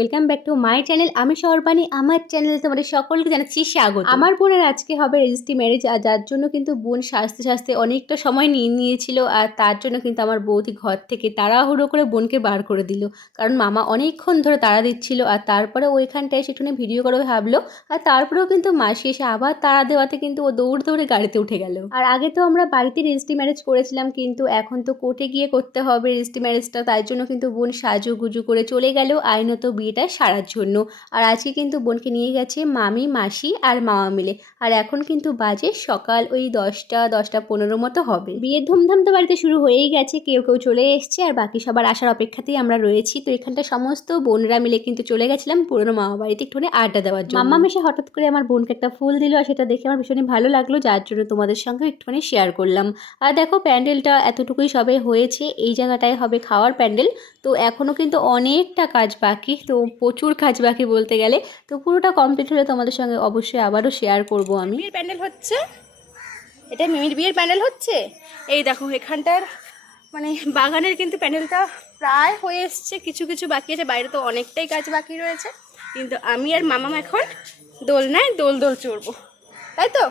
Welcome back to my channel. আমি সর্বাণী। আমার চ্যানেলে তোমাদের সকলকে জানাচ্ছি স্বাগত। আমার বোনের আজকে হবে রেজিস্ট্রি ম্যারেজ, আর যার জন্য কিন্তু বোন সাজতে সাজতে অনেকটা সময় নিয়েছিল। আর তার জন্য কিন্তু আমার বৌদি ঘর থেকে তাড়াহুড়ো করে বোনকে বার করে দিল, কারণ মামা অনেকক্ষণ ধরে তাড়া দিচ্ছিল। আর তারপরে ওইখানটায় সেখানে ভিডিও করে ভাবলো, আর তারপরেও কিন্তু মাসি এসে আবার তাড়া দেওয়াতে কিন্তু ও দৌড় দৌড়ে গাড়িতে উঠে গেল। আর আগে তো আমরা বাড়িতে রেজিস্ট্রি ম্যারেজ করেছিলাম, কিন্তু এখন তো কোর্টে গিয়ে করতে হবে রেজিস্ট্রি ম্যারেজটা। তাই জন্য কিন্তু বোন সাজুগুজু করে চলে গেল আইনত বিয়েটা সারার জন্য। আর আজকে কিন্তু বোনকে নিয়ে গেছে মামি, মাসি আর মামা মিলে। আর এখন কিন্তু বাজে সকাল ওই 10টা 10টা 15 মতো হবে। বিয়ের ধুমধাম তো বাড়িতে শুরু হয়েই গেছে, কেউ কেউ চলে এসছে আর বাকি সবার আসার অপেক্ষাতেই আমরা রয়েছি। তো এখানটা সমস্ত বোনরা মিলে কিন্তু চলে গেছিলাম পুরনো মামা বাড়িতে একটুখানি আড্ডা দেওয়ার জন্য। মামা এসে হঠাৎ করে আমার বোনকে একটা ফুল দিল, আর সেটা দেখে আমার ভীষণই ভালো লাগলো, যার জন্য তোমাদের সঙ্গে একটুখানি শেয়ার করলাম। আর দেখো প্যান্ডেলটা এতটুকুই সবে হয়েছে, এই জায়গাটায় হবে খাওয়ার প্যান্ডেল। তো এখনও কিন্তু অনেকটা কাজ বাকি, তো প্রচুর কাজ বাকি বলতে গেলে। তো পুরোটা কমপ্লিট হলে তোমাদের সঙ্গে অবশ্যই আবারও শেয়ার করব আমি। বিয়ের প্যান্ডেল হচ্ছে, এটা মিমির বিয়ের প্যান্ডেল হচ্ছে। এই দেখো এখানটার মানে বাগানের কিন্তু প্যান্ডেলটা প্রায় হয়ে এসছে, কিছু কিছু বাকি আছে, বাইরে তো অনেকটাই কাজ বাকি রয়েছে। কিন্তু আমি আর মামাম এখন দোলনায় দোল চড়বো, তাই তো?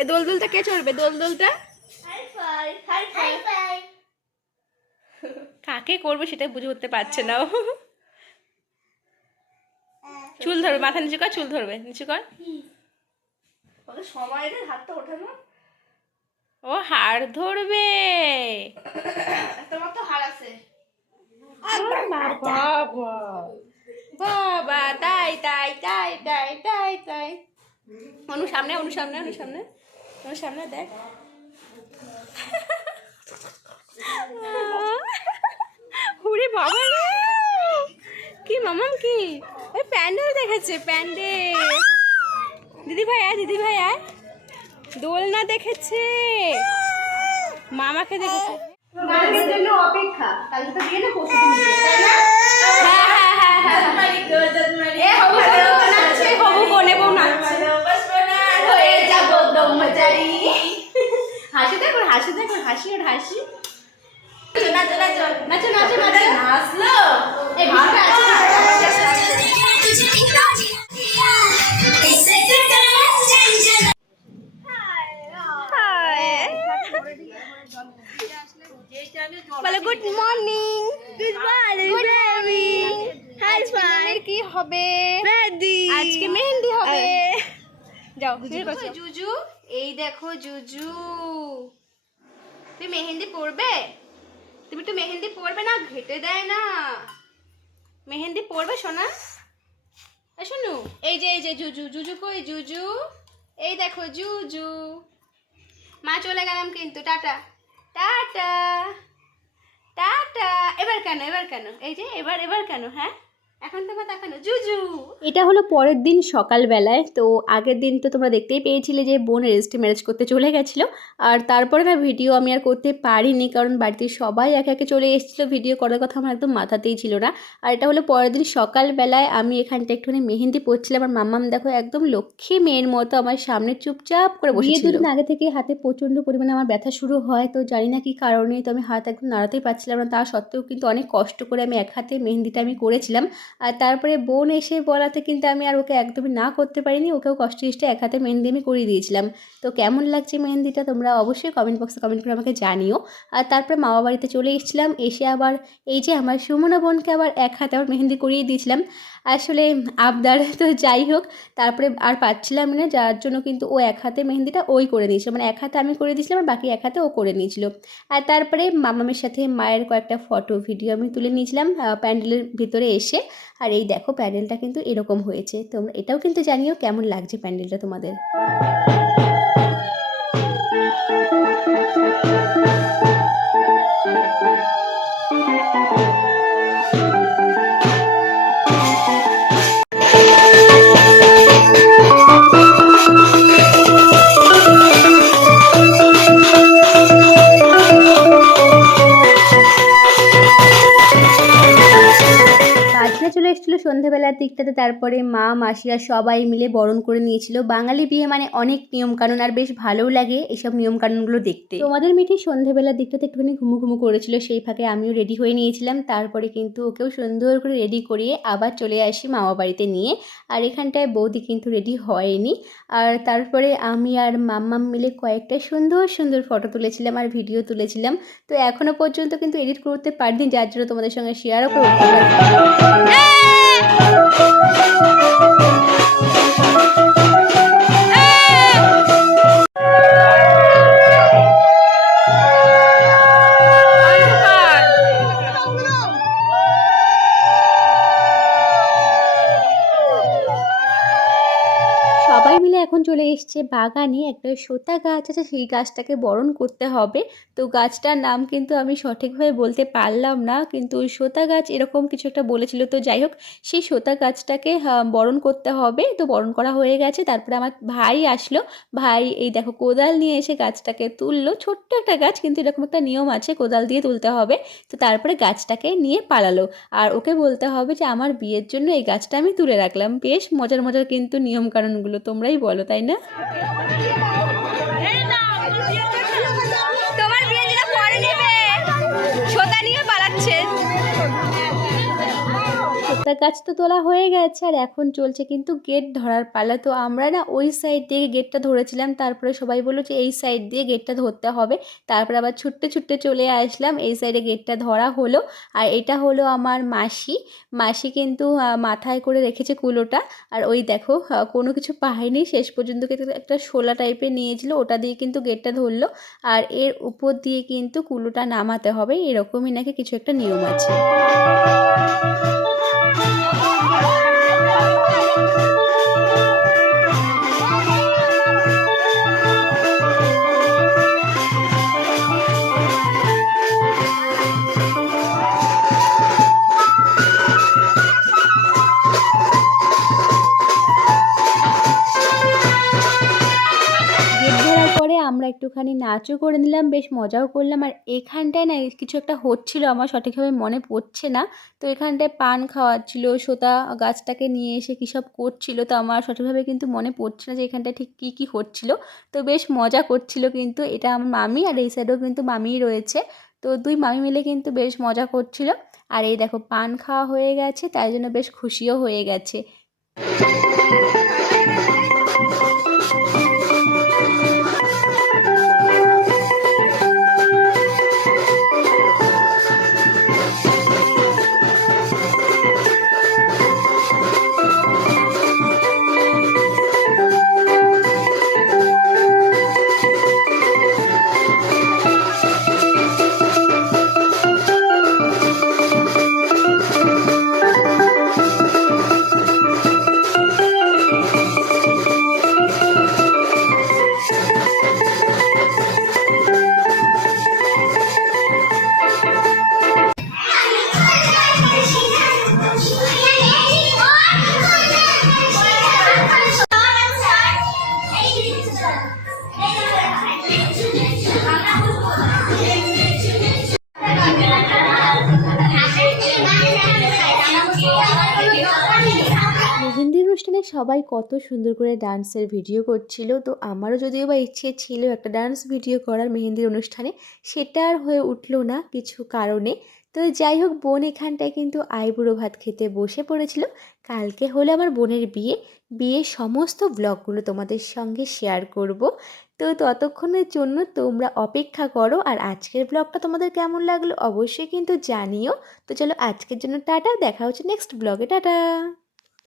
এই দোলটা কে চড়বে? দোলটা কাকে করবো সেটা বুঝে উঠতে পারছে না ও। চুল ধরবে, মাথা নিচু কর, চুল ধরবে, নিচু কর। সময় নেই হাতটা ওঠানো। ও হাড় ধরবে, তোমার তো হাড় আছে। বাবা তাই তাই তাই তাই তাই তাই। অনু সামনে, অনু সামনে, অনু সামনে, অনু সামনে দেখ। ওরে বাবা রে, কি মামাম কি ওই প্যান্ডেল দেখেছে, প্যান্ডেল। দিদি ভাই আয়, দিদি ভাই আয়। দোলনা দেখেছে, মামাকে দেখেছে। মামার জন্য অপেক্ষা, কালকে তো বিয়ে না, পরশুদিন বিয়ে, তাই না? হাসি দেখো, হাসি দেখো, হাসি ওর হাসি। নাচো নাচো নাচো নাচো নাচলো। বলে good morning, good morning, hi কি হবে? আজকে মেহেন্দি হবে। যাও জুজু, এই দেখো জুজু, তুমি মেহেন্দি পরবে? তুমি একটু মেহেন্দি পরবে না? ঘেটে দেয় না। মেহেন্দি পরবে সোনা? শোনো, এই যে জুজু, জুজু কই জুজু? এই দেখো জুজু। মা চলে গেলাম কিন্তু, টাটা টাটা টাটা। এবার কেন এই যে এবার কেন? হ্যাঁ এখন তোমার তাকানো জুজু। এটা হলো পরের দিন সকালবেলায়। তো আগের দিন তো তোমরা দেখতেই পেয়েছিলে যে বোন রেজিস্ট্রি ম্যারেজ করতে চলে গেছিলো। আর তারপরে না ভিডিও আমি আর করতে পারিনি, কারণ বাড়িতে সবাই একে একে চলে এসেছিলো, ভিডিও করার কথা আমার একদম মাথাতেই ছিল না। আর এটা হলো পরের দিন সকালবেলায়, আমি এখানটা একটুখানি মেহেন্দি পরছিলাম। আর মাম্মাম দেখো একদম লক্ষ্মী মেয়ের মতো আমার সামনে চুপচাপ করে বসেছিল। দুদিন আগে থেকে হাতে প্রচণ্ড পরিমাণে আমার ব্যথা শুরু হয়, তো জানি না কি কারণে, তো আমি হাত একদম নাড়াতেই পারছিলাম না। তা সত্ত্বেও কিন্তু অনেক কষ্ট করে আমি এক হাতে মেহেন্দিটা আমি করেছিলাম। আর তারপরে বোন এসে বলাতে কিন্তু আমি আর ওকে একদমই না করতে পারিনি, ওকেও কষ্ট এক হাতে মেহেন্দি আমি করিয়ে দিয়েছিলাম। তো কেমন লাগছে মেহেন্দিটা তোমরা অবশ্যই কমেন্ট বক্সে কমেন্ট করে আমাকে জানিও। আর তারপরে মামা বাড়িতে চলে এসেছিলাম, এসে আবার এই যে আমার সুমনা বোনকে আবার এক হাতে আবার মেহেন্দি করিয়ে দিয়েছিলাম। আসলে আবদার, তো যাই হোক, তারপরে আর পাচ্ছিলাম না, যার জন্য কিন্তু ও এক হাতে মেহেন্দিটা ওই করে নিয়েছিল, মানে এক হাতে আমি করে দিয়েছিলাম আর বাকি এক হাতে ও করে নিয়েছিল। আর তারপরে মামামের সাথে মায়ের কয়েকটা ফটো ভিডিও আমি তুলে নিয়েছিলাম প্যান্ডেলের ভিতরে এসে। আর এই দেখো প্যান্ডেলটা কিন্তু এরকম হয়েছে। তোমরা এটাও কিন্তু জানিও কেমন লাগছে প্যান্ডেলটা তোমাদের। সন্ধ্যেবেলার দিকটাতে তারপরে মা মাসিরা সবাই মিলে বরণ করে নিয়েছিল। বাঙালি বিয়ে মানে অনেক নিয়মকানুন, আর বেশ ভালোও লাগে এইসব নিয়মকানুনগুলো দেখতে। তোমাদের মিঠি সন্ধ্যেবেলার দিকটাতে একটুখানি ঘুমু ঘুমু করেছিল, সেই ফাঁকে আমিও রেডি হয়ে নিয়েছিলাম। তারপরে কিন্তু ওকেও সুন্দর করে রেডি করিয়ে আবার চলে আসি মামা বাড়িতে নিয়ে। আর এখানটায় বৌদি কিন্তু রেডি হয়নি। আর তারপরে আমি আর মাম্মাম মিলে কয়েকটা সুন্দর সুন্দর ফটো তুলেছিলাম আর ভিডিও তুলেছিলাম। তো এখনও পর্যন্ত কিন্তু এডিট করতে পারিনি, যার জন্য তোমাদের সঙ্গে শেয়ারও করে উঠতে পারছি। সবাই মিলে এখন চলে এসছে বাগানে, একটা শোতা গাছ আছে, সেই গাছটাকে বরণ করতে হবে। তো গাছটার নাম কিন্তু আমি সঠিকভাবে বলতে পারলাম না, কিন্তু ওই শোতা গাছ এরকম কিছু একটা বলেছিল। তো যাই হোক, সেই শোতা গাছটাকে বরণ করতে হবে। তো বরণ করা হয়ে গেছে। তারপরে আমার ভাই আসলো। ভাই এই দেখো কোদাল নিয়ে এসে গাছটাকে তুললো। ছোট্ট একটা গাছ, কিন্তু এরকম একটা নিয়ম আছে, কোদাল দিয়ে তুলতে হবে। তো তারপরে গাছটাকে নিয়ে পালালো। আর ওকে বলতে হবে যে আমার বিয়ের জন্য এই গাছটা আমি তুলে রাখলাম। বেশ মজার মজার কিন্তু নিয়মকানুনগুলো, তোমরাই বলো, তাই না? তোমার বিয়ে যেটা পরে নেবে, সোতা নিয়ে পালাচ্ছে। শোতা গাছ তো তোলা হয়ে গেছে, আর এখন চলছে কিন্তু গেট ধরার পালা। তো আমরা না ওই সাইড দিয়ে গেটটা ধরেছিলাম, তারপরে সবাই বললো যে এই সাইড দিয়ে গেটটা ধরতে হবে। তারপরে আবার ছুটতে ছুটতে চলে আসলাম, এই সাইডে গেটটা ধরা হলো। আর এটা হলো আমার মাসি। মাসি কিন্তু মাথায় করে রেখেছে কুলোটা। আর ওই দেখো কোনো কিছু পায়নি, শেষ পর্যন্ত কিন্তু একটা শোলা টাইপের নিয়েছিল, ওটা দিয়ে কিন্তু গেটটা ধরলো। আর এর উপর দিয়ে কিন্তু কুলোটা নামাতে হবে, এরকমই নাকি কিছু একটা নিয়ম আছে। গেট ধরার পরে আমরা একটুখানি নাচও করে নিলাম, বেশ মজাও করলাম। আর এখানটায় না কিছু একটা হচ্ছিল, আমার সঠিকভাবে মনে পড়ছে না। তো এখানটায় পান খাওয়াচ্ছিল, শোতা গাছটাকে নিয়ে এসে কী সব করছিল। তো আমার সঠিকভাবে কিন্তু মনে পড়ছে না যে এখানটায় ঠিক কী কী হচ্ছিল। তো বেশ মজা করছিল কিন্তু। এটা আমার মামি, আর এই সাইডেও কিন্তু মামিই রয়েছে। তো দুই মামি মিলে কিন্তু বেশ মজা করছিল। আর এই দেখো পান খাওয়া হয়ে গেছে, তাই জন্য বেশ খুশিও হয়ে গেছে। মেহেন্দির অনুষ্ঠানে সবাই কত সুন্দর করে ডান্সের ভিডিও করছিল। তো আমারও যদিও বা ইচ্ছে ছিল একটা ডান্স ভিডিও করার মেহেন্দির অনুষ্ঠানে, সেটা আর হয়ে উঠলো না কিছু কারণে। তো যাই হোক, বোন এখানটায় কিন্তু আইবুড়ো ভাত খেতে বসে পড়েছিল। কালকে হলো আমার বোনের বিয়ে। বিয়ের সমস্ত ব্লগগুলো তোমাদের সঙ্গে শেয়ার করব। তো ততক্ষণের জন্য তোমরা অপেক্ষা করো। আর আজকের ব্লগটা তোমাদের কেমন লাগলো অবশ্যই কিন্তু জানিও। তো চলো আজকের জন্য টাটা, দেখা হচ্ছে নেক্সট ব্লগে, টাটা।